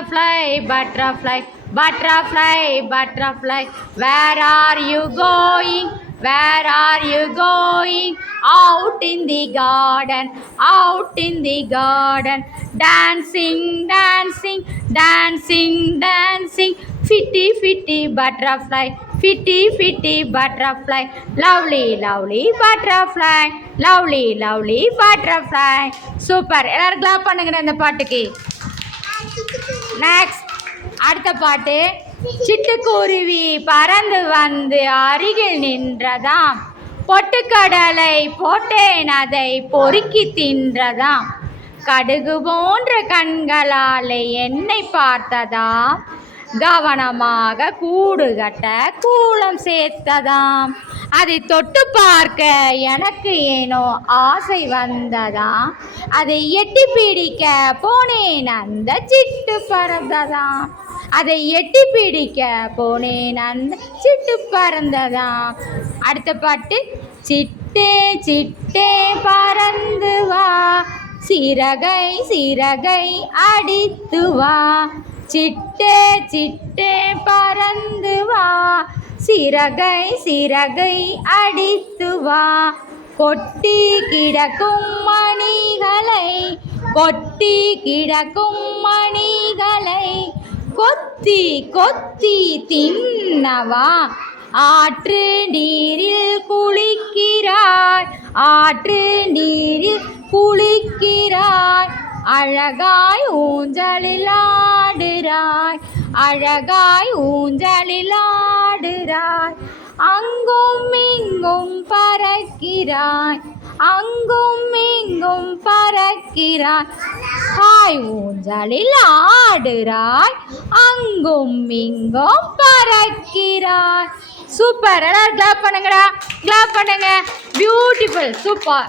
butterfly, butterfly, butterfly, butterfly. Where are you going? Where are you going? Out in the garden, out in the garden. Dancing, dancing, dancing, dancing. Fitty, fitty butterfly, fitty, fitty butterfly. Lovely, lovely butterfly, lovely, lovely butterfly. Super. எல்லாரும் clap பண்ணுங்க இந்த பாட்டுக்கு. Next அடுத்த பாட்டு. சிட்டுக்குருவி பறந்து வந்து அருகில் நின்றதாம். பொட்டுக்கடலை போட்டேன் அதை பொறுக்கி தின்றதாம். கடுகு போன்ற கண்களாலே என்னை பார்த்ததாம். கவனமாக கூடு கட்ட கூலம் சேர்த்ததாம். அதை தொட்டு பார்க்க எனக்கு ஏனோ ஆசை வந்ததாம். அதை எட்டி பிடிக்க போனேன் அந்த சிட்டு பறந்ததாம். அதை எட்டி பிடிக்க போனேன் அந்த சிட்டு பறந்ததாம். அடுத்த பாட்டு. சிட்டே சிட்டே பறந்து வா, சிறகை சிறகை அடித்து வா. சிட்டே சிட்டே பறந்து வா, சிறகை சிறகை அடித்து வா. கொட்டி கிடக்கும் மணிகளை, கொட்டி கிடக்கும் மணிகளை கொத்தி கொத்தி தின்னவா. ஆற்று நீரில் குளிக்கிறாய், ஆற்று நீரில் குளிக்கிறாய். அழகாய் ஊஞ்சலில் ஆடுறாய், அழகாய் ஊஞ்சலில் ஆடுறாய். அங்கும் இங்கும் பறக்கிறாய், அங்கும் இங்கும் பறக்கிறாய். ஹாய் ஊஞ்சலில் ஆடுறாய், அங்கும் இங்கும் பறக்கிறாய். சூப்பர். எல்லாரும் கிளாப் பண்ணுங்கடா, கிளாப் பண்ணுங்க. Beautiful, super.